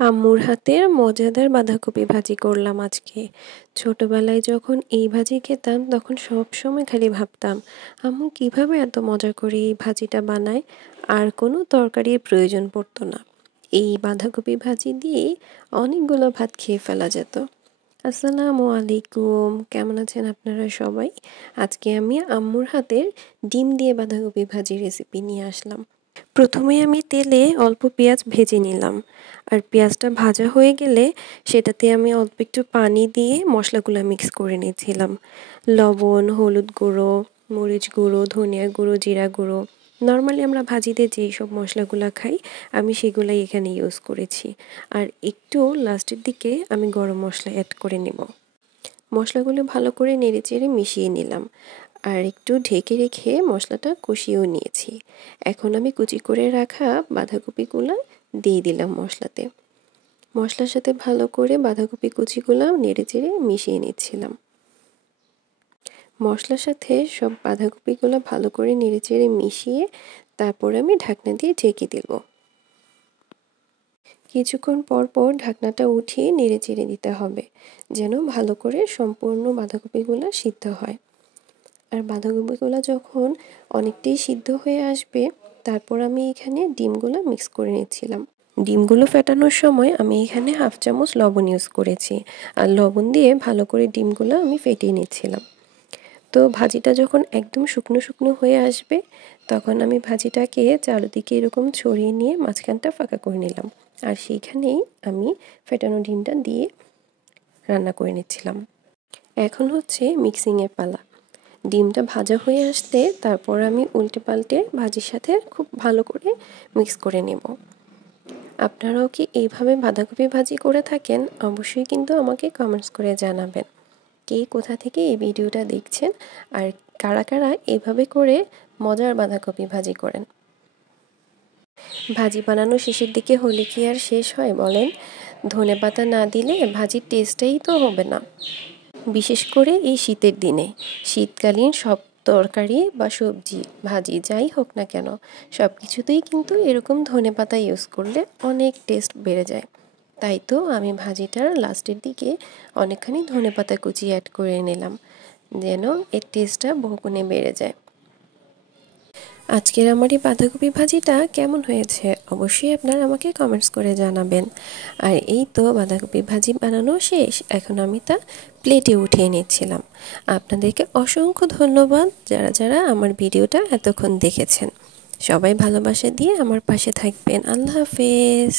আম্মুর হাতের মজাদার বাঁধাকপি ভাজি করলাম আজকে। ছোটবেলায় যখন এই ভাজি খেতাম তখন সবসময় খালি ভাবতাম আম্মু কিভাবে এত মজা করে এই ভাজিটা বানায়, আর কোনো তরকারির প্রয়োজন পড়তো না। এই বাঁধাকপি ভাজি দিয়ে অনেকগুলো ভাত খেয়ে ফেলা যেত। আসসালামু আলাইকুম, কেমন আছেন আপনারা সবাই? আজকে আমি আম্মুর হাতের ডিম দিয়ে বাঁধাকপি ভাজির রেসিপি নিয়ে আসলাম। প্রথমে আমি তেলে অল্প পেঁয়াজ ভেজে নিলাম, আর পেঁয়াজটা ভাজা হয়ে গেলে সেটাতে আমি অল্প একটু পানি দিয়ে মশলাগুলো মিক্স করে নিয়েছিলাম। লবণ, হলুদ গুঁড়ো, মরিচ গুঁড়ো, ধনিয়া গুঁড়ো, জিরা গুঁড়ো, নর্মালি আমরা ভাজিতে যেই সব মশলাগুলো খাই আমি সেগুলাই এখানে ইউজ করেছি। আর একটু লাস্টের দিকে আমি গরম মশলা অ্যাড করে নেব। মশলাগুলো ভালো করে নেড়েচেড়ে মিশিয়ে নিলাম, আর একটু ঢেকে রেখে মশলাটা কষিয়েও নিয়েছি। এখন আমি কুচি করে রাখা বাঁধাকপিগুলো দিয়ে দিলাম মশলাতে। মশলার সাথে ভালো করে বাঁধাকপি কুচিগুলো নেড়েচেড়ে মিশিয়ে নিচ্ছিলাম। মশলার সাথে সব বাঁধাকপিগুলো ভালো করে নেড়েচেড়ে মিশিয়ে তারপর আমি ঢাকনা দিয়ে ঢেকে দেব। কিছুক্ষণ পর পর ঢাকনাটা উঠিয়ে নেড়েচেড়ে দিতে হবে, যেন ভালো করে সম্পূর্ণ বাঁধাকপিগুলো সিদ্ধ হয়। আর বাঁধাকপিগুলো যখন অনেকটাই সিদ্ধ হয়ে আসবে তারপর আমি এখানে ডিমগুলো মিক্স করে নিচ্ছিলাম। ডিমগুলো ফেটানোর সময় আমি এখানে 1/2 চামচ লবণ ইউজ করেছি, আর লবণ দিয়ে ভালো করে ডিমগুলো আমি ফেটিয়ে নিচ্ছিলাম। তো ভাজিটা যখন একদম শুকনো শুকনো হয়ে আসবে তখন আমি ভাজিটাকে চারদিকে এরকম ছড়িয়ে নিয়ে মাঝখানটা ফাঁকা করে নিলাম, আর সেইখানেই আমি ফেটানো ডিমটা দিয়ে রান্না করে নিচ্ছিলাম। এখন হচ্ছে মিক্সিংয়ের পালা। ডিমটা ভাজা হয়ে আসতে তারপর আমি উল্টে পাল্টে ভাজির সাথে খুব ভালো করে মিক্স করে নেব। আপনারাও কি এইভাবে বাঁধাকপি ভাজি করে থাকেন? অবশ্যই কিন্তু আমাকে কমেন্টস করে জানাবেন কে কোথা থেকে এই ভিডিওটা দেখছেন, আর কারা কারা এইভাবে করে মজার বাঁধাকপি ভাজি করেন। ভাজি বানানো শেষের দিকে হলে কি আর শেষ হয় বলেন? ধনেপাতা না দিলে ভাজির টেস্টটাই তো হবে না। বিশেষ করে এই শীতের দিনে শীতকালীন সব তরকারি বা সবজি ভাজি যাই হোক না কেন সব কিছুতেই কিন্তু এরকম ধনেপাতা ইউজ করলে অনেক টেস্ট বেড়ে যায়। তাই তো আমি ভাজিটার লাস্টের দিকে অনেকখানি ধনেপাতা কুচি অ্যাড করে নিলাম, যেন এর টেস্টটা বহুগুণে বেড়ে যায়। আজকের আমার এই বাঁধাকপি ভাজিটা কেমন হয়েছে অবশ্যই আপনারা আমাকে কমেন্টস করে জানাবেন। আর এই তো বাঁধাকপি ভাজি বানানো শেষ, এখন আমি তা প্লেটে উঠিয়ে নিচ্ছিলাম। আপনাদেরকে অসংখ্য ধন্যবাদ যারা যারা আমার ভিডিওটা এতক্ষণ দেখেছেন। সবাই ভালোবাসা দিয়ে আমার পাশে থাকবেন। আল্লাহ হাফেজ।